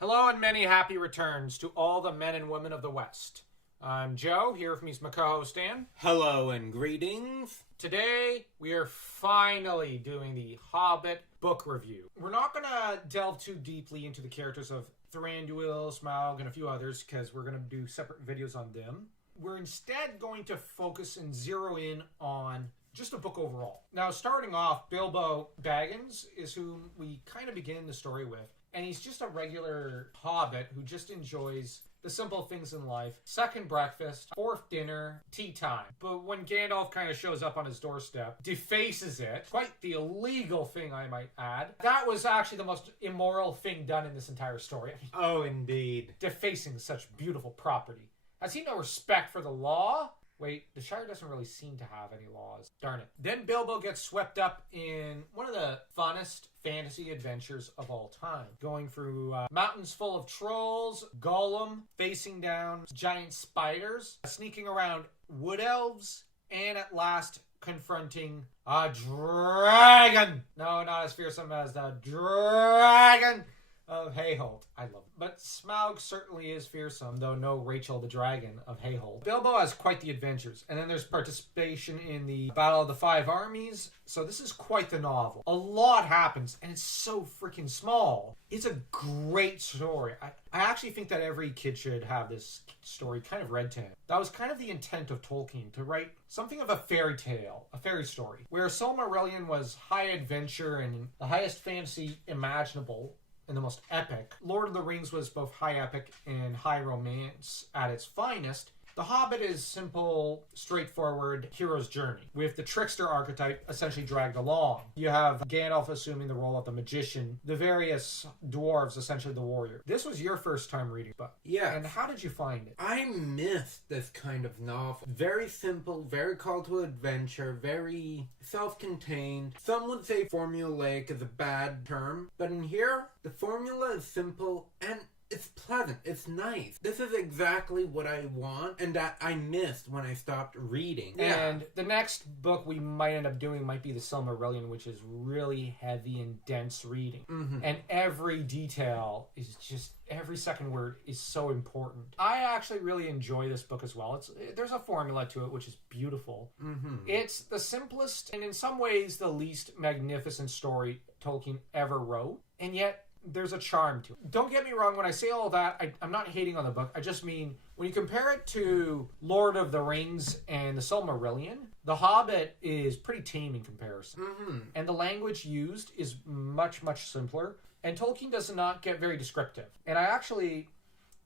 Hello and many happy returns to all the men and women of the West. I'm Joe, here with me is my co-host Dan. Hello and greetings. Today, we are finally doing the Hobbit book review. We're not going to delve too deeply into the characters of Thranduil, Smaug, and a few others, because we're going to do separate videos on them. We're instead going to focus and zero in on just a book overall. Now, starting off, Bilbo Baggins is who we kind of begin the story with. And he's just a regular hobbit who just enjoys the simple things in life. Second breakfast, fourth dinner, tea time. But when Gandalf kind of shows up on his doorstep, defaces it. Quite the illegal thing, I might add. That was actually the most immoral thing done in this entire story. I mean, Oh, indeed. defacing such beautiful property. Has he no respect for the law? Wait, the Shire doesn't really seem to have any laws. Darn it. Then Bilbo gets swept up in one of the funnest fantasy adventures of all time. Going through mountains full of trolls, Gollum, facing down giant spiders, sneaking around wood elves, and at last confronting a dragon. No, not as fearsome as the dragon of Hayholt. I love it. But Smaug certainly is fearsome, though no Rachel the Dragon of Hayholt. Bilbo has quite the adventures, and then there's participation in the Battle of the Five Armies, so this is quite the novel. A lot happens, and it's so freaking small. It's a great story. I actually think that every kid should have this story kind of read to him. That was kind of the intent of Tolkien, to write something of a fairy tale, a fairy story, where Silmarillion was high adventure and the highest fantasy imaginable, and the most epic. Lord of the Rings was both high epic and high romance at its finest. The Hobbit is simple, straightforward hero's journey, with the trickster archetype essentially dragged along. You have Gandalf assuming the role of the magician, the various dwarves essentially the warrior. This was your first time reading the book. Yeah. And how did you find it? I missed this kind of novel. Very simple, very call to adventure, very self-contained. Some would say formulaic is a bad term, but in here, the formula is simple and it's pleasant. It's nice. This is exactly what I want and that I missed when I stopped reading. And the next book we might end up doing might be the Silmarillion, which is really heavy and dense reading. Mm-hmm. And every detail is just, every second word is so important. I actually really enjoy this book as well. There's a formula to it, which is beautiful. Mm-hmm. It's the simplest and in some ways the least magnificent story Tolkien ever wrote. And yet, there's a charm to it. Don't get me wrong, when I say all that, I'm not hating on the book. I just mean, when you compare it to Lord of the Rings and the Silmarillion, The Hobbit is pretty tame in comparison. Mm-hmm. And the language used is much, much simpler. And Tolkien does not get very descriptive. And I actually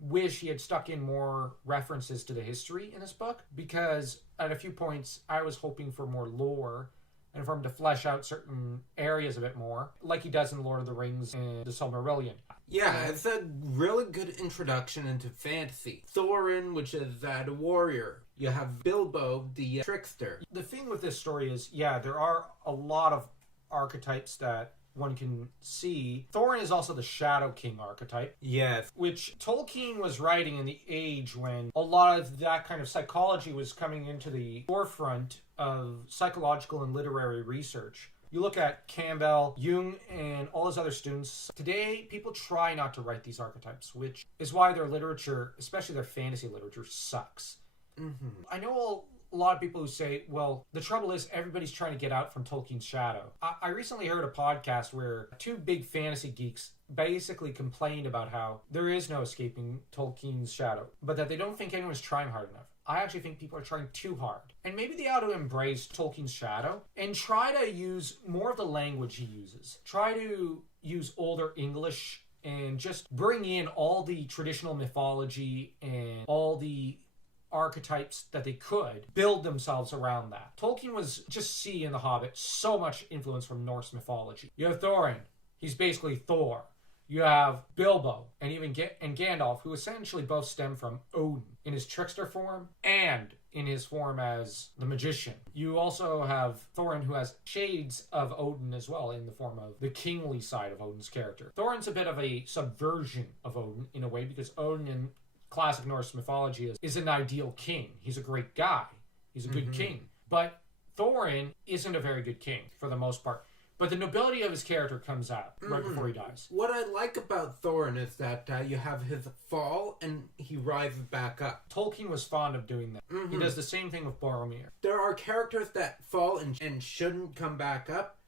wish he had stuck in more references to the history in this book, because at a few points, I was hoping for more lore and for him to flesh out certain areas a bit more, like he does in Lord of the Rings and the Silmarillion. Yeah, it's a really good introduction into fantasy. Thorin, which is the warrior. You have Bilbo, the trickster. The thing with this story is, yeah, there are a lot of archetypes that one can see. Thorin is also the Shadow King archetype. Yes. Which Tolkien was writing in the age when a lot of that kind of psychology was coming into the forefront of psychological and literary research. You look at Campbell, Jung, and all his other students. Today, people try not to write these archetypes, which is why their literature, especially their fantasy literature, sucks. Mm-hmm. I know a lot of people who say, well, the trouble is everybody's trying to get out from Tolkien's shadow. I recently heard a podcast where two big fantasy geeks basically complained about how there is no escaping Tolkien's shadow, but that they don't think anyone's trying hard enough. I actually think people are trying too hard. And maybe they ought to embrace Tolkien's shadow and try to use more of the language he uses. Try to use older English and just bring in all the traditional mythology and all the archetypes that they could build themselves around that. Tolkien was just see in The Hobbit so much influence from Norse mythology. You have Thorin. He's basically Thor. You have Bilbo and even Gandalf, who essentially both stem from Odin in his trickster form and in his form as the magician. You also have Thorin, who has shades of Odin as well in the form of the kingly side of Odin's character. Thorin's a bit of a subversion of Odin in a way, because Odin in classic Norse mythology is an ideal king. He's a great guy. He's a good king. But Thorin isn't a very good king for the most part. But the nobility of his character comes out right before he dies. What I like about Thorin is that you have his fall and he rises back up. Tolkien was fond of doing that. He does the same thing with Boromir. There are characters that fall and shouldn't come back up,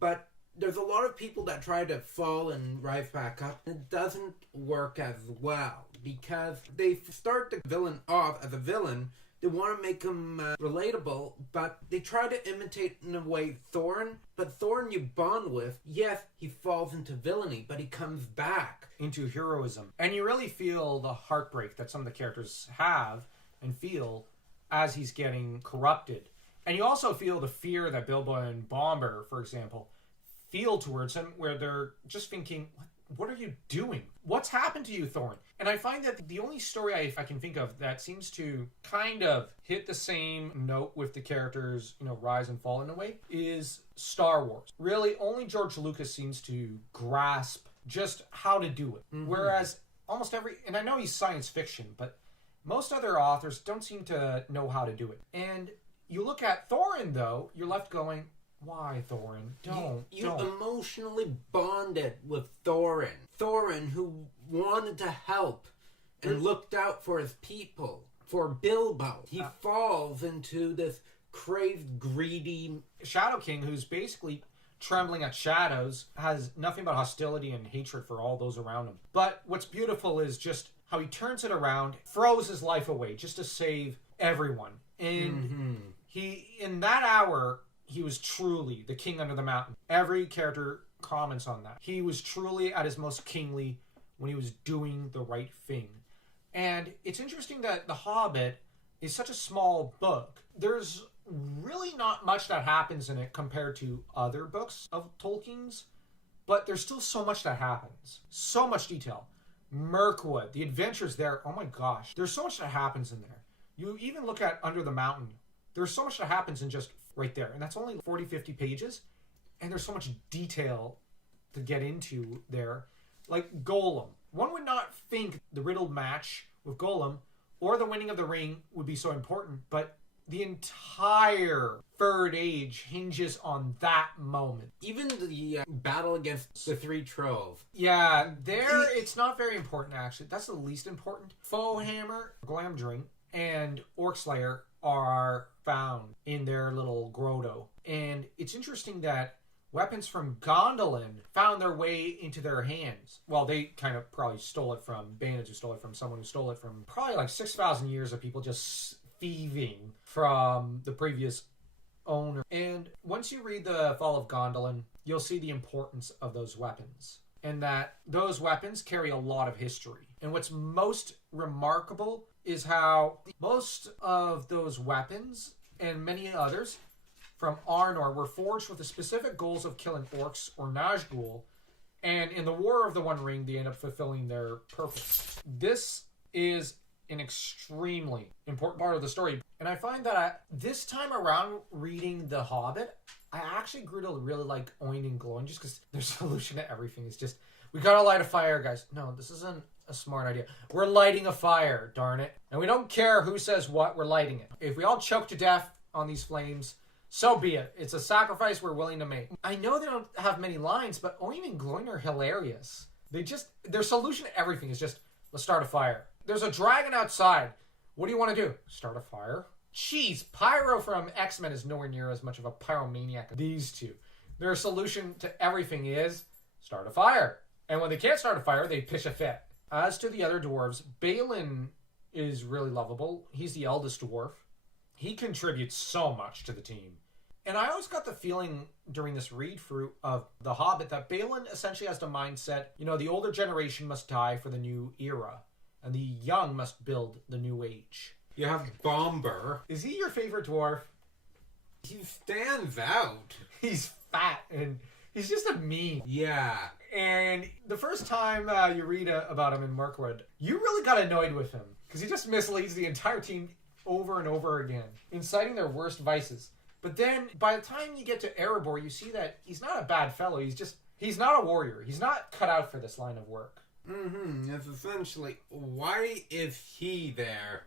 but there's a lot of people that try to fall and rise back up. It doesn't work as well because they start the villain off as a villain. They want to make him relatable, but they try to imitate, in a way, Thorin. But Thorin you bond with, yes, he falls into villainy, but he comes back into heroism. And you really feel the heartbreak that some of the characters have and feel as he's getting corrupted. And you also feel the fear that Bilbo and Bomber, for example, feel towards him, where they're just thinking, what are you doing? What's happened to you, Thorin? And I find that the only story I can think of that seems to kind of hit the same note with the characters, rise and fall in a way, is Star Wars. Really, only George Lucas seems to grasp just how to do it. Whereas almost and I know he's science fiction, but most other authors don't seem to know how to do it. And you look at Thorin, though, you're left going, why, Thorin? Don't. Emotionally bonded with Thorin. Thorin, who wanted to help and looked out for his people, for Bilbo. He falls into this craved, greedy... Shadow King, who's basically trembling at shadows, has nothing but hostility and hatred for all those around him. But what's beautiful is just how he turns it around, throws his life away just to save everyone. And he, in that hour... he was truly the king under the mountain. Every character comments on that. He was truly at his most kingly when he was doing the right thing. And it's interesting that The Hobbit is such a small book. There's really not much that happens in it compared to other books of Tolkien's, but there's still so much that happens. So much detail. Mirkwood, the adventures there, oh my gosh. There's so much that happens in there. You even look at Under the Mountain. There's so much that happens in just right there. And that's only 40, 50 pages. And there's so much detail to get into there. Like Gollum. One would not think the riddled match with Gollum or the winning of the ring would be so important, but the entire Third Age hinges on that moment. Even the battle against the three trolls. Yeah, it's not very important, actually. That's the least important. Foehammer, Glamdring, and Orcslayer are found in their little grotto. And it's interesting that weapons from Gondolin found their way into their hands. Well, they kind of probably stole it from bandits who stole it from someone who stole it from probably like 6,000 years of people just thieving from the previous owner. And once you read The Fall of Gondolin, you'll see the importance of those weapons. And that those weapons carry a lot of history. And what's most remarkable is how most of those weapons and many others from Arnor were forged with the specific goals of killing orcs or Nazgul, and in the War of the One Ring, they end up fulfilling their purpose. This is an extremely important part of the story, and I find that this time around reading The Hobbit, I actually grew to really like Oin and Gloin, just because their solution to everything is just, we gotta light a fire, guys. No, this isn't a smart idea. We're lighting a fire, darn it. And we don't care who says what, we're lighting it. If we all choke to death on these flames, so be it. It's a sacrifice we're willing to make. I know they don't have many lines, but Oin and Gloin are hilarious. Their solution to everything is just, let's start a fire. There's a dragon outside. What do you want to do? Start a fire? Jeez, Pyro from X-Men is nowhere near as much of a pyromaniac as these two. Their solution to everything is, start a fire. And when they can't start a fire, they pitch a fit. As to the other dwarves, Balin is really lovable. He's the eldest dwarf. He contributes so much to the team. And I always got the feeling during this read-through of The Hobbit that Balin essentially has the mindset, the older generation must die for the new era, and the young must build the new age. You have Bomber. Is he your favorite dwarf? He stands out. He's fat, and he's just a meme. Yeah. And the first time you read about him in Mirkwood, you really got annoyed with him, because he just misleads the entire team over and over again, inciting their worst vices. But then, by the time you get to Erebor, you see that he's not a bad fellow. He's not a warrior. He's not cut out for this line of work. It's essentially, why is he there?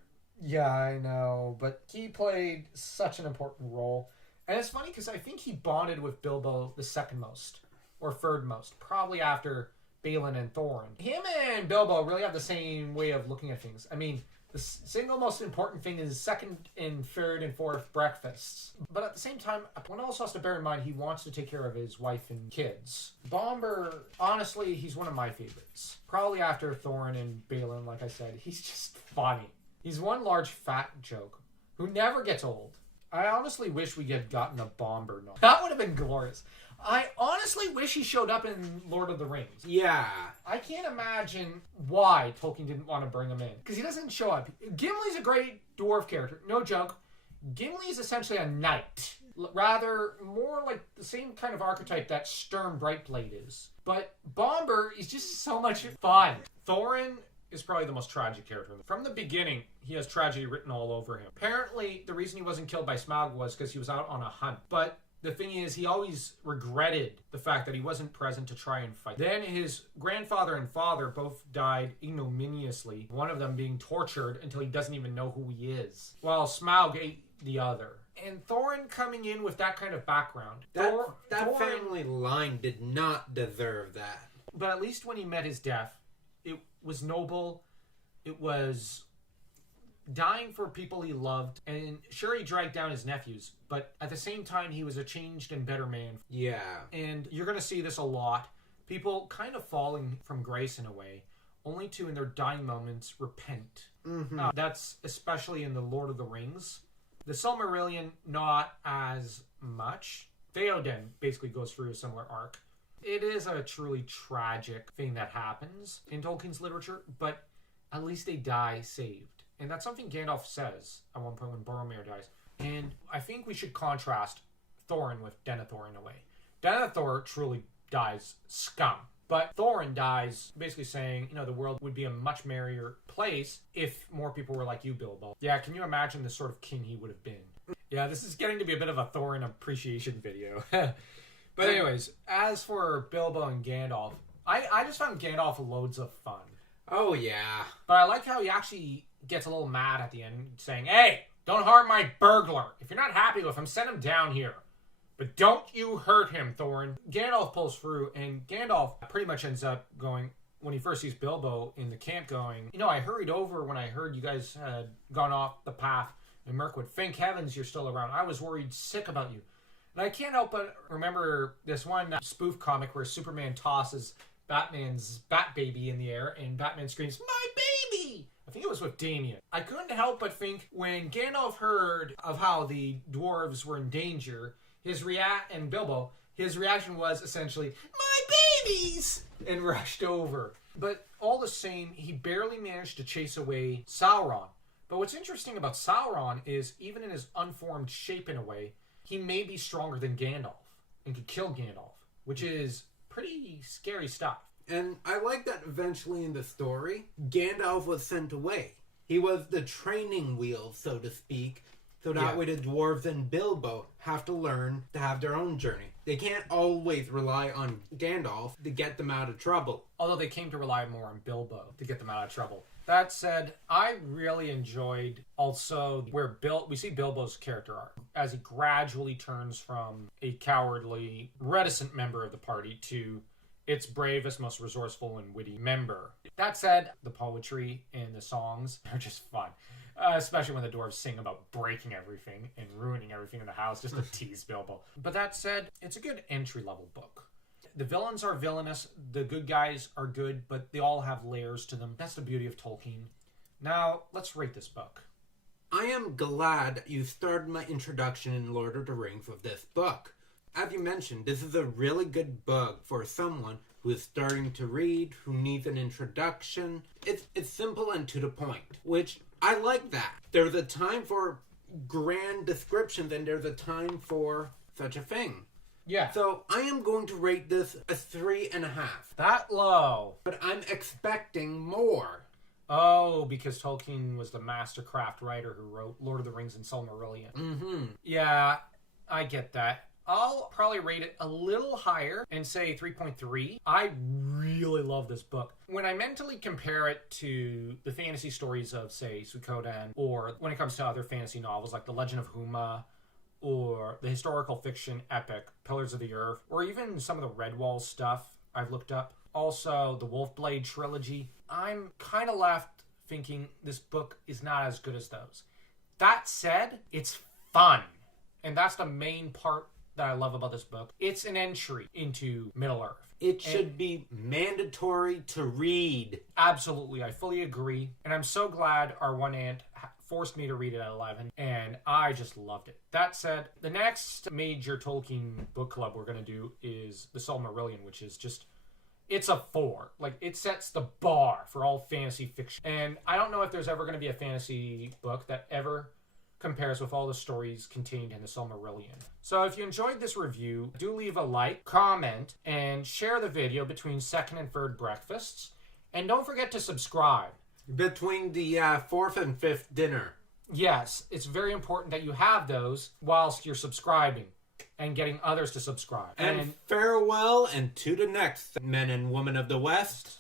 Yeah, I know. But he played such an important role. And it's funny because I think he bonded with Bilbo the second most, or third most, probably after Balin and Thorin. Him and Bilbo really have the same way of looking at things. I mean, the single most important thing is second and third and fourth breakfasts. But at the same time, one also has to bear in mind he wants to take care of his wife and kids. Bomber, honestly, he's one of my favorites. Probably after Thorin and Balin, like I said, he's just funny. He's one large fat joke who never gets old. I honestly wish we had gotten a Bomber novel. That would have been glorious. I honestly wish he showed up in Lord of the Rings. Yeah. I can't imagine why Tolkien didn't want to bring him in. Because he doesn't show up. Gimli's a great dwarf character. No joke. Gimli is essentially a knight. Rather, more like the same kind of archetype that Sturm Brightblade is. But Bomber is just so much fun. Thorin is probably the most tragic character. From the beginning, he has tragedy written all over him. Apparently, the reason he wasn't killed by Smaug was because he was out on a hunt. But the thing is, he always regretted the fact that he wasn't present to try and fight. Then his grandfather and father both died ignominiously, one of them being tortured until he doesn't even know who he is, while Smaug ate the other. And Thorin coming in with that kind of background. That Thorin, family line did not deserve that. But at least when he met his death, it was noble. It was dying for people he loved. And sure, he dragged down his nephews, but at the same time, he was a changed and better man. Yeah. And you're going to see this a lot. People kind of falling from grace in a way, only to, in their dying moments, repent. Mm-hmm. That's especially in the Lord of the Rings. The Silmarillion, not as much. Theoden basically goes through a similar arc. It is a truly tragic thing that happens in Tolkien's literature, but at least they die saved. And that's something Gandalf says at one point when Boromir dies. And I think we should contrast Thorin with Denethor in a way. Denethor truly dies scum. But Thorin dies basically saying, the world would be a much merrier place if more people were like you, Bilbo. Yeah, can you imagine the sort of king he would have been? Yeah, this is getting to be a bit of a Thorin appreciation video. But anyways, as for Bilbo and Gandalf, I just found Gandalf loads of fun. Oh, yeah. But I like how he actually gets a little mad at the end, saying, "Hey, don't harm my burglar. If you're not happy with him, send him down here. But don't you hurt him, Thorin." Gandalf pulls through, and Gandalf pretty much ends up going, when he first sees Bilbo in the camp, going, I hurried over when I heard you guys had gone off the path in Mirkwood. Thank heavens you're still around. I was worried sick about you. And I can't help but remember this one spoof comic where Superman tosses Batman's Bat Baby in the air, and Batman screams, "My baby!" I think it was with Damien. I couldn't help but think when Gandalf heard of how the dwarves were in danger, and Bilbo, his reaction was essentially, "My babies!" and rushed over. But all the same, he barely managed to chase away Sauron. But what's interesting about Sauron is, even in his unformed shape in a way, he may be stronger than Gandalf and could kill Gandalf, which is pretty scary stuff. And I like that eventually in the story, Gandalf was sent away. He was the training wheel, so to speak, so that way the dwarves and Bilbo have to learn to have their own journey. They can't always rely on Gandalf to get them out of trouble. Although they came to rely more on Bilbo to get them out of trouble. That said, I really enjoyed also where we see Bilbo's character arc as he gradually turns from a cowardly, reticent member of the party to its bravest, most resourceful, and witty member. That said, the poetry and the songs are just fun. Especially when the dwarves sing about breaking everything and ruining everything in the house just to tease Bilbo. But that said, it's a good entry-level book. The villains are villainous, the good guys are good, but they all have layers to them. That's the beauty of Tolkien. Now, let's rate this book. I am glad you started my introduction in Lord of the Rings with this book. As you mentioned, this is a really good book for someone who is starting to read, who needs an introduction. It's simple and to the point, which I like that. There's a time for grand descriptions and there's a time for such a thing. Yeah. So I am going to rate this a 3.5. That low. But I'm expecting more. Oh, because Tolkien was the mastercraft writer who wrote Lord of the Rings and Silmarillion. Mm-hmm. Yeah, I get that. I'll probably rate it a little higher and say 3.3. I really love this book. When I mentally compare it to the fantasy stories of, say, Suikoden, or when it comes to other fantasy novels like The Legend of Huma, or the historical fiction epic Pillars of the Earth, or even some of the Redwall stuff I've looked up. Also, the Wolfblade trilogy. I'm kind of left thinking this book is not as good as those. That said, it's fun. And that's the main part that I love about this book. It's an entry into Middle-earth. It should be mandatory to read. Absolutely, I fully agree. And I'm so glad our one aunt forced me to read it at 11, and I just loved it. That said, the next major Tolkien book club we're going to do is The Silmarillion, which is just, it's a 4. Like, it sets the bar for all fantasy fiction. And I don't know if there's ever going to be a fantasy book that ever compares with all the stories contained in the Silmarillion. So if you enjoyed this review, do leave a like, comment, and share the video between second and third breakfasts. And don't forget to subscribe. Between the fourth and fifth dinner. Yes, it's very important that you have those whilst you're subscribing and getting others to subscribe. And farewell, and to the next, men and women of the West.